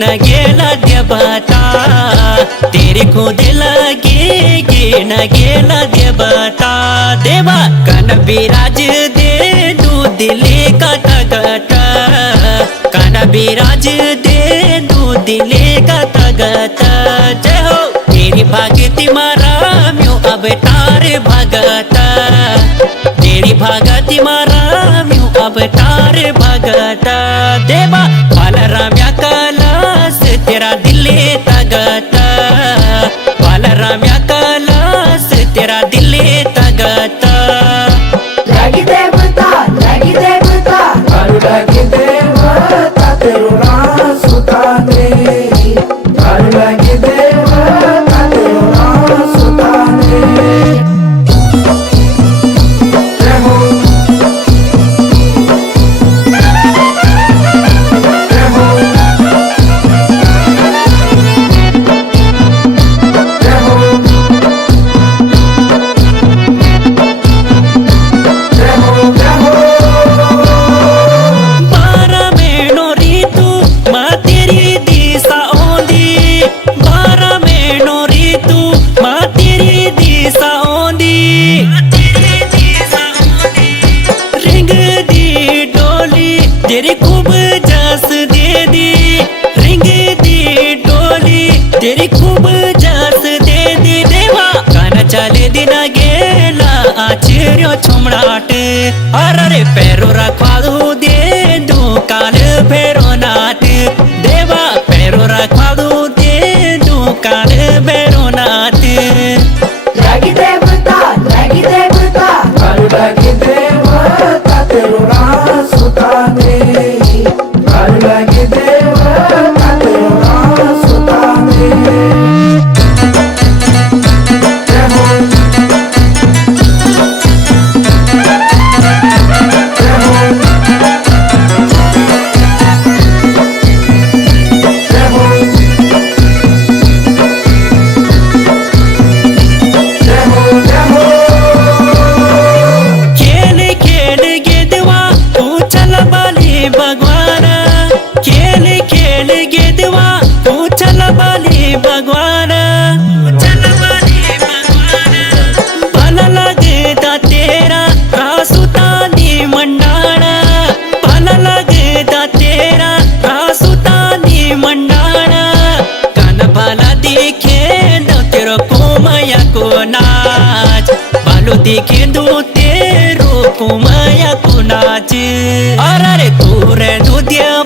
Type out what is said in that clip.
न गेला देवता तेरे खुद लगे के न गेला देवता देवा कन बिराज दे दू दिले का तगता कन बिराज दे दू दिले का तगता जय हो तेरी भक्ति मारा म्यो अवतार भगता तेरी भक्ति मारा म्यो अवतार भगता देवा बालराम्या कलश तेरा दिले तगता बालराम्या कलश तेरा दिले तगता लगी देवता बालू लगी देवता तेरू नाम सुताने बालू लगी देवता तेरू नाम सुताने जय हो जय हो जय हो जय हो जय हो बारह महीनों ऋतु माँ तेरी दिशा ओंदी बारह महीनों ऋतु माँ तेरी दिशा ओंदी रिंग दी डोली तेरी खूब जस दे दी रिंग दी डोली तेरी खूब जस दे दी देवा गाना चले दिन गेला आश्चर्य छुमड़ाट अरे पैरो रखवा दू दे दू काल भैरो नाथ देवा पैरो रखवा दू दे दू काल भैरो नाथ लगी देवता बालू लगी देवता तेरू नाम सुताने बालू लगी देवता तेरू नाम सुताने जय हो जय हो जय हो जय हो जय हो खेल खेल गेदवा पूछल बाली भगवान खेल खेल गेदवा पूछल बाली भगवान भला लगता तेरा रासुतानी मंडाना भला लगता तेरा रासुतानी मंडाना कान भला देखे दो तेरो कोमया को नाच बालू देखे दो तेरो कोमया को नाच अरे तू रे दो दिया